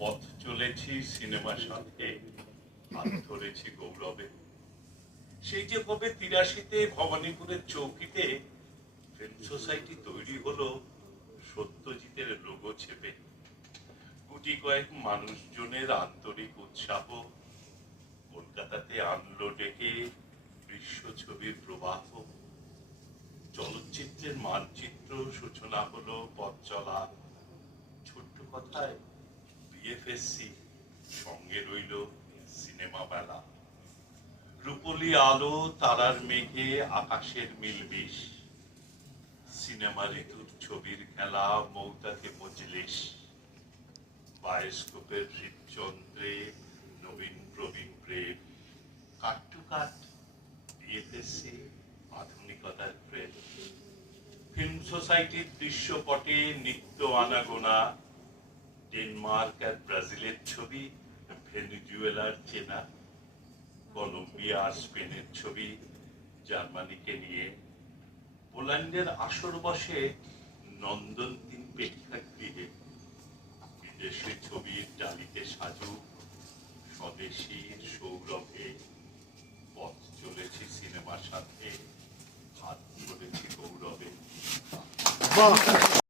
পথ চলেছি সিনেমার সাথে, হাত ধরেছি গৌরবে। সেই যে কবে ৮৩-তে ভবানীপুরের চৌকিতে ফিল্ম সোসাইটি তৈরি হলো সত্যজিতের লোগো ছেপে। গুটি কয়েক মানুষজনের আন্তরিক উৎসাহ কলকাতাতে আনলো ডেকে বিশ্ব ছবির প্রবাহ। চলচ্চিত্রের মানচিত্র সূচনা হলো পথ চলা। ছোট্ট কথায় বিএফএসসি, সঙ্গে রইল সিনেমা মেলা। রূপলি আলো, তারার মেঘে আকাশের মিলমিশ, সিনেমা ঋতুর ছবির খেলা, মৌতাকে মজলিস। বায়োস্কোপের হৃদযন্ত্রে নবীন প্রবীণ প্রেম, কাট টু কাট বিএফএসসি, আধুনিকতার প্রেম। ফিল্ম সোসাইটির দৃশ্যপটে নিত্য আনাগোনা, ডেনমার্ক আর ব্রাজিলের ছবি, ভেনেজুয়েলার চেনা, কলম্বিয়া আর স্পেনের ছবি, জার্মানিকে নিয়ে। পোল্যান্ডের আসর বসে নন্দন ৩ প্রেক্ষাগৃহে। বিদেশি ছবির ডালিতে সাজু, স্বদেশীর সৌরভে। পথ চলেছি সিনেমার সাথে, হাত ধরেছি গৌরবে।